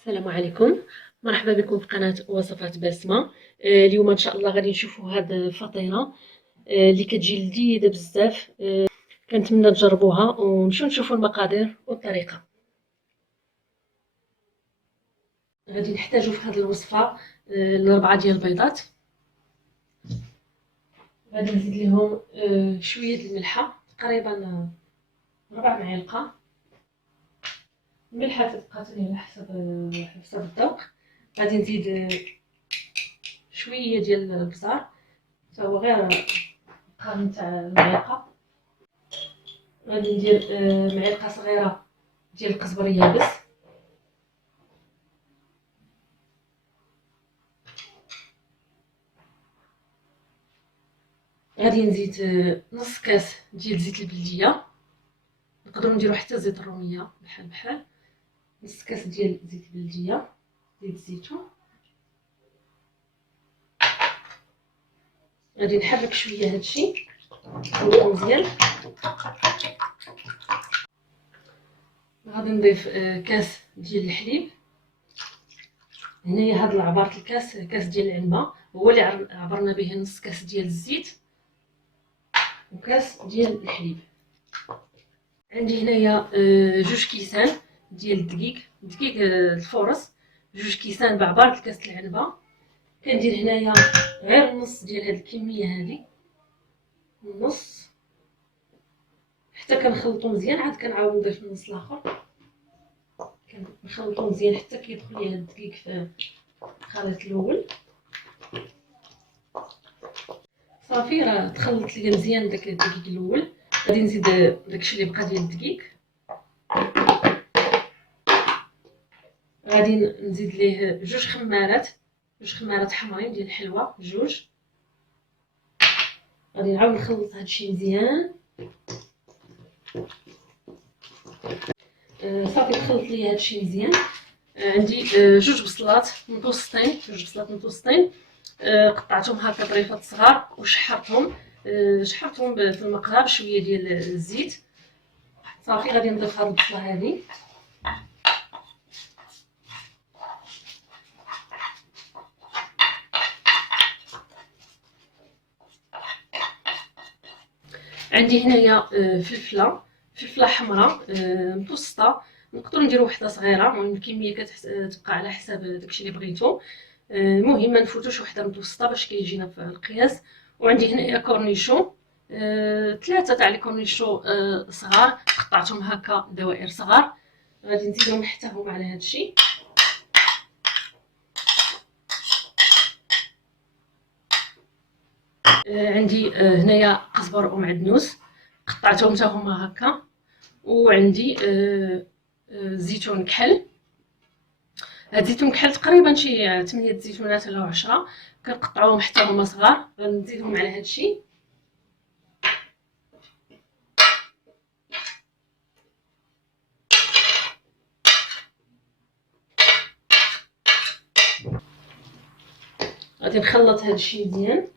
السلام عليكم. مرحبا بكم في قناة وصفات بسمة. اليوم ان شاء الله غادي نشوفوا هاد الفطيرة اللي كتجي لذيذة بزاف. كنتمنى تجربوها ونمشيو نشوفوا المقادير والطريقة. غادي نحتاجو في هاد الوصفة 4 ديال البيضات. غادي نزيد ليهم شوية الملحة، تقريبا 4 معالق. الملحة تبقى على حسب الذوق. غادي نزيد شويه ديال البزار، حتى هو غير قرن تاع المعلقه. غادي ندير معلقه صغيره ديال القزبر يابس. غادي نزيد نص كاس ديال زيت البلديه، نقدروا نديروا حتى زيت الروميه بحال نص كاس ديال زيت البلديه، زيت الزيتون. غادي نحرك شويه هادشي مزيان. غادي نضيف كاس ديال الحليب. هنايا هاد العبارة الكاس كاس ديال العنبه هو اللي عبرنا به نص كاس ديال الزيت وكاس ديال الحليب. عندي هنايا 2 كيسان ديال الدقيق الفورص، 2 كيسان بعبارة الكاس العنبه. كندير هنايا غير النص ديال هاد الكميه هادي، النص، حتى كنخلطو مزيان. عاد كنعاود نضيف النص الاخر، كنخلطو مزيان حتى كيدخل ليا الدقيق في الخليط الاول. صافي راه تخلط ليا مزيان داك الدقيق الاول. غادي نزيد داكشي اللي بقى ديال الدقيق، غادي نزيد ليه 2 خمارات حمرين ديال الحلوى، 2. غادي نعاود نخلط هادشي مزيان. صافي تخلط ليا هادشي مزيان. عندي 2 بصلات متوسطين، قطعتهم هكا طريفات صغار وشحرتهم في المقله بشويه ديال الزيت. صافي غادي نضيف هاد البصله هادي، عندي هنايا فلفله حمراء متوسطه. نقدروا نديروا وحده صغيره، المهم الكميه كتبقى على حساب داكشي اللي بغيتو. المهم ما نفوتوش وحده متوسطه باش كيجينا في القياس. وعندي هنايا كورنيشو، 3 تاع لي كورنيشو صغار، قطعتهم هكا دوائر صغار. غادي نزيدهم حتى هما على هادشي. عندي هنايا قزبر ومعدنوس، قطعتهم حتى هما هكا. وعندي زيتون كحل. هاد الزيتون كحل تقريبا شي 8 زيتونات ولا 10، كنقطعوهم حتى هما صغار. غنزيدهم على هادشي. غادي نخلط هادشي مزيان.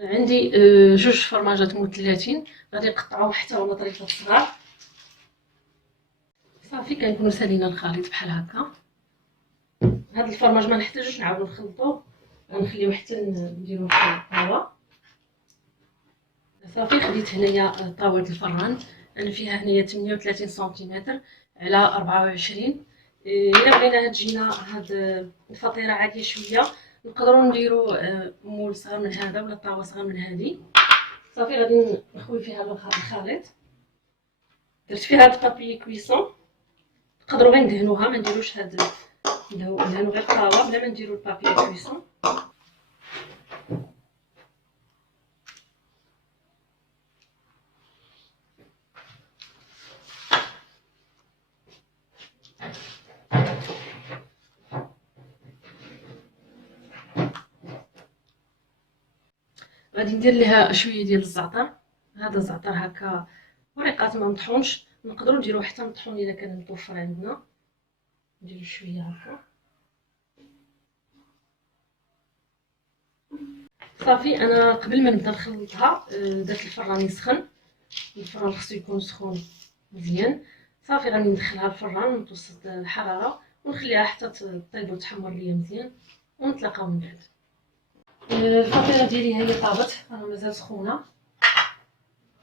عندي 2 فرماجات مثلثين، غادي نقطعوهم حتى هما طريفات صغار. صافي كنكونوا سالينا الخليط بحال هكا. هاد الفرماج ما نحتاجوش نعاودو نخلطوه، غنخليوه حتى نديروه في الطاوه. صافي خديت هنايا طاوله الفران، انا فيها هنايا 38 سنتيمتر على 24. الا بغينا تجينا هاد الفطيره عاديه شويه، نقدروا نديروا مول صغير من هذا ولا طاوه صغير من هذه. صافي غادي نخوي فيها الخليط. درت فيها هاد بابي كويسون، تقدروا غير ندهنوها، ما نديروش هاد ندهنو غير الطاوه بلا ما نديروا البابي كويسون. غادي ندير ليها شويه ديال الزعتر. هذا الزعتر هكا وريقات ما مطحونش، نقدروا نديروا حتى مطحون الا كان متوفر عندنا. نديروا شويه هكا. صافي انا قبل ما نبدا نخلطها درت الفران يسخن، الفران خصو يكون سخون مزيان. صافي غادي ندخلها الفران متوسط الحراره ونخليها حتى تطيب وتحمر ليا مزيان ونتلاقاو من بعد. الفطيره ديالي هي طابت، راه مازال سخونه،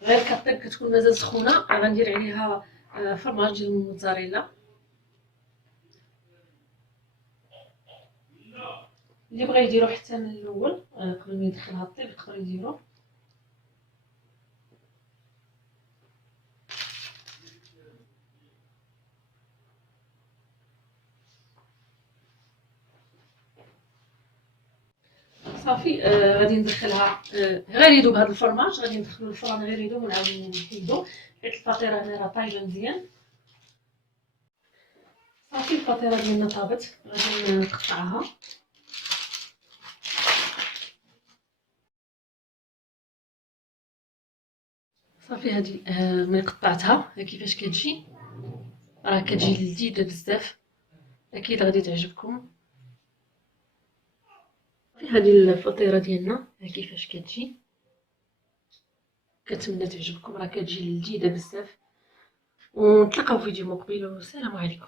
غير كطيب كتكون مازال سخونه. غندير عليها فرماج ديال الموتزاريلا. اللي بغى يديرو حتى من الاول قبل ما يدخلها الطيب يقدر يديرو. صافي غادي ندخلها غير يذوب هذا الفرماج، غادي ندخلو الفران غير يذوب ونعاودو نحيدو حيت الفطيره هنا راه طايبه مزيان. صافي الفطيره ديالنا طابت، غادي نقطعها. صافي هادي ملي قطعتها كيفاش كتجي، راه كتجي لذيذه بزاف، اكيد غادي تعجبكم. هذه الفطيره ديالنا كيفاش كتجي، كنتمنى تعجبكم، راه كتجي لذيذه بزاف. ونتلاقاو في فيديو مقبل والسلام عليكم.